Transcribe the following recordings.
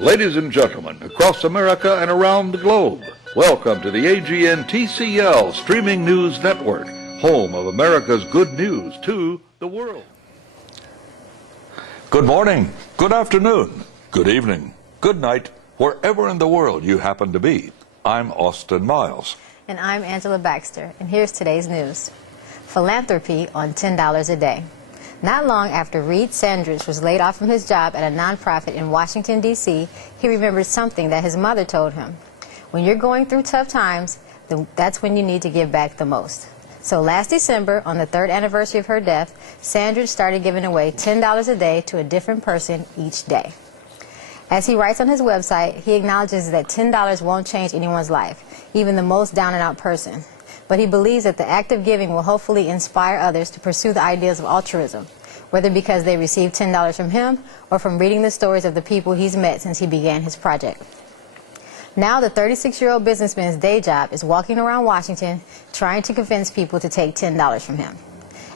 Ladies and gentlemen, across America and around the globe, welcome to the AGN TCL Streaming News Network, home of America's good news to the world. Good morning, good afternoon, good evening, good night, wherever in the world you happen to be. I'm Austin Miles. And I'm Angela Baxter, and here's today's news. Philanthropy on $10 a day. Not long after Reed Sandridge was laid off from his job at a nonprofit in Washington, D.C., he remembered something that his mother told him. When you're going through tough times, that's when you need to give back the most. So last December, on the 3rd anniversary of her death, Sandridge started giving away $10 a day to a different person each day. As he writes on his website, he acknowledges that $10 won't change anyone's life, even the most down-and-out person. But he believes that the act of giving will hopefully inspire others to pursue the ideals of altruism, whether because they received $10 from him or from reading the stories of the people he's met since he began his project. Now the 36-year-old businessman's day job is walking around Washington trying to convince people to take $10 from him.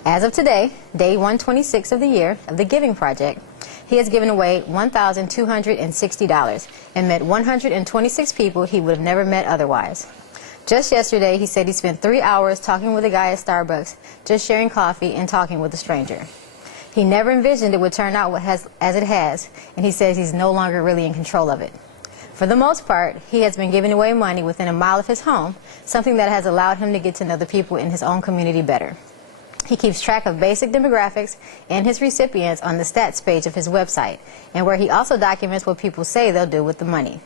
As of today, day 126 of the year of the Giving Project, he has given away $1,260 and met 126 people he would have never met otherwise. Just yesterday, he said he spent 3 hours talking with a guy at Starbucks, just sharing coffee and talking with a stranger. He never envisioned it would turn out as it has, and he says he's no longer really in control of it. For the most part, he has been giving away money within a mile of his home, something that has allowed him to get to know the people in his own community better. He keeps track of basic demographics and his recipients on the stats page of his website, and where he also documents what people say they'll do with the money.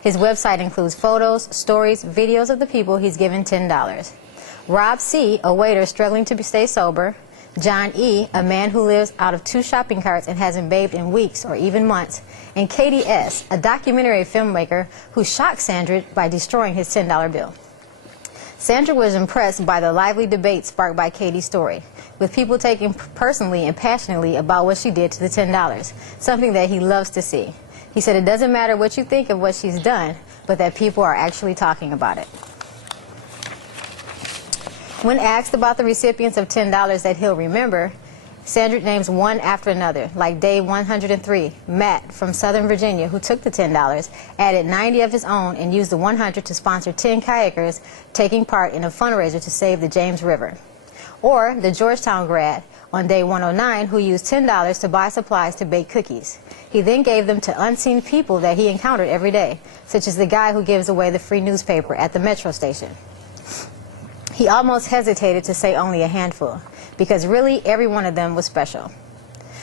His website includes photos, stories, videos of the people he's given $10. Rob C., a waiter struggling to stay sober, John E., a man who lives out of 2 shopping carts and hasn't bathed in weeks or even months, and Katie S., a documentary filmmaker who shocked Sandridge by destroying his $10 bill. Sandridge was impressed by the lively debate sparked by Katie's story, with people taking personally and passionately about what she did to the $10, something that he loves to see. He said it doesn't matter what you think of what she's done, but that people are actually talking about it. When asked about the recipients of $10 that he'll remember, Sandridge names one after another, like day 103, Matt from Southern Virginia, who took the $10, added 90 of his own, and used the 100 to sponsor 10 kayakers taking part in a fundraiser to save the James River. Or the Georgetown grad on day 109, who used $10 to buy supplies to bake cookies. He then gave them to unseen people that he encountered every day, such as the guy who gives away the free newspaper at the metro station. He almost hesitated to say only a handful, because really every one of them was special.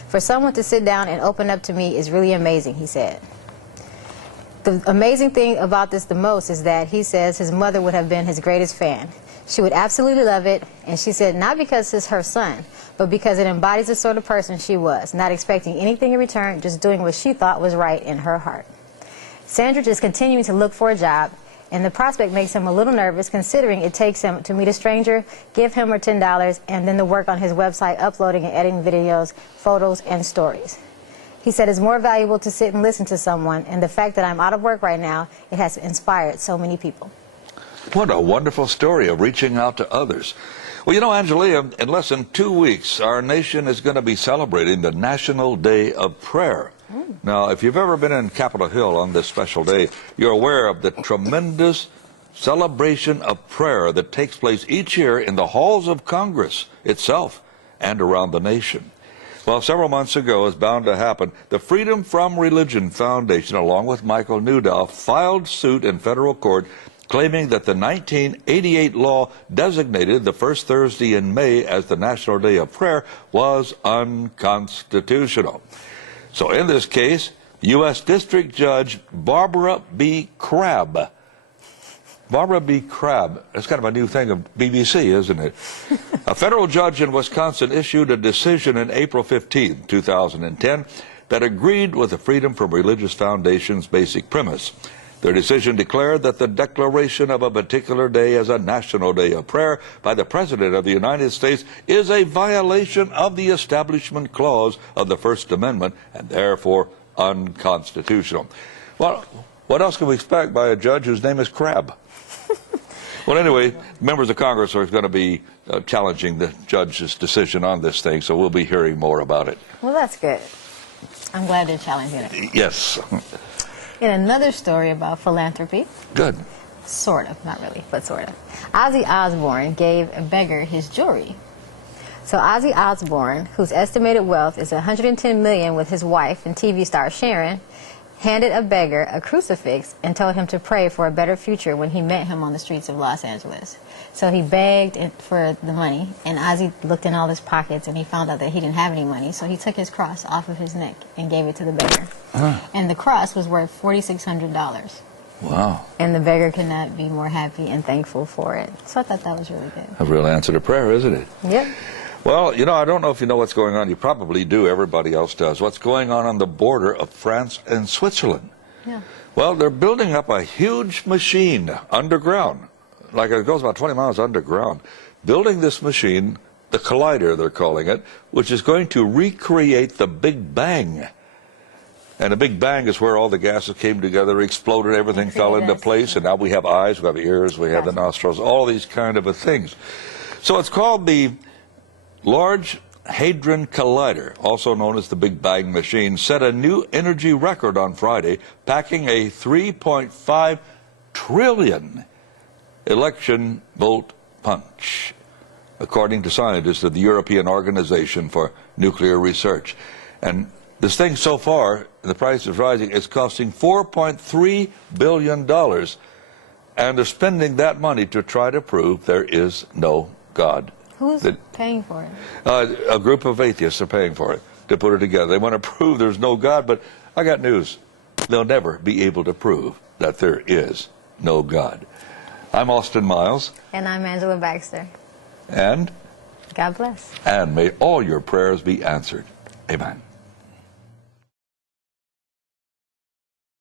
For someone to sit down and open up to me is really amazing, he said. The amazing thing about this the most is that he says his mother would have been his greatest fan. She would absolutely love it, and she said not because it's her son, but because it embodies the sort of person she was, not expecting anything in return, just doing what she thought was right in her heart. Sandridge is continuing to look for a job, and the prospect makes him a little nervous considering it takes him to meet a stranger, give him her $10, and then to work on his website uploading and editing videos, photos, and stories. He said it's more valuable to sit and listen to someone, and the fact that I'm out of work right now, it has inspired so many people. What a wonderful story of reaching out to others. Well, you know, Angelia, in less than 2 weeks, our nation is going to be celebrating the National Day of Prayer. Now, if you've ever been in Capitol Hill on this special day, you're aware of the tremendous celebration of prayer that takes place each year in the halls of Congress itself and around the nation. Well, several months ago, as bound to happen, the Freedom From Religion Foundation, along with Michael Newdow, filed suit in federal court claiming that the 1988 law designated the first Thursday in May as the National Day of Prayer was unconstitutional. So in this case, U.S. District Judge Barbara B. Crabb. Barbara B. Crabb, that's kind of a new thing of BBC, isn't it? A federal judge in Wisconsin issued a decision in April 15, 2010, that agreed with the Freedom From Religious Foundation's basic premise. Their decision declared that the declaration of a particular day as a national day of prayer by the President of the United States is a violation of the Establishment Clause of the First Amendment and therefore unconstitutional. Well, what else can we expect by a judge whose name is Crabb? Well, anyway, members of Congress are going to be challenging the judge's decision on this thing, so we'll be hearing more about it. Well, that's good. I'm glad they're challenging it. Yes. In another story about philanthropy, Good. sort of, not really, but sort of, Ozzy Osbourne gave a beggar his jewelry. So Ozzy Osbourne, whose estimated wealth is $110 million with his wife and TV star Sharon, handed a beggar a crucifix and told him to pray for a better future when he met him on the streets of Los Angeles. So he begged for the money, and Ozzy looked in all his pockets and he found out that he didn't have any money, so he took his cross off of his neck and gave it to the beggar. And the cross was worth $4,600. Wow. And the beggar could not be more happy and thankful for it. So I thought that was really good. A real answer to prayer, isn't it? Yep. Well, you know, I don't know if you know what's going on. You probably do. Everybody else does. What's going on the border of France and Switzerland? Yeah. Well, they're building up a huge machine underground. Like it goes about 20 miles underground. Building this machine, the collider they're calling it, which is going to recreate the Big Bang. And the Big Bang is where all the gases came together, exploded, everything fell into place, and now we have eyes, we have ears, we have the nostrils, all these kind of things. So it's called the Large Hadron Collider, also known as the Big Bang machine, set a new energy record on Friday, packing a 3.5 trillion electron volt punch, according to scientists of the European Organization for Nuclear Research. And this thing so far, the price is rising, is costing $4.3 billion, and they're spending that money to try to prove there is no God. Who's paying for it? A group of atheists are paying for it to put it together. They want to prove there's no God, but I got news. They'll never be able to prove that there is no God. I'm Austin Miles. And I'm Angela Baxter. And? God bless. And may all your prayers be answered. Amen.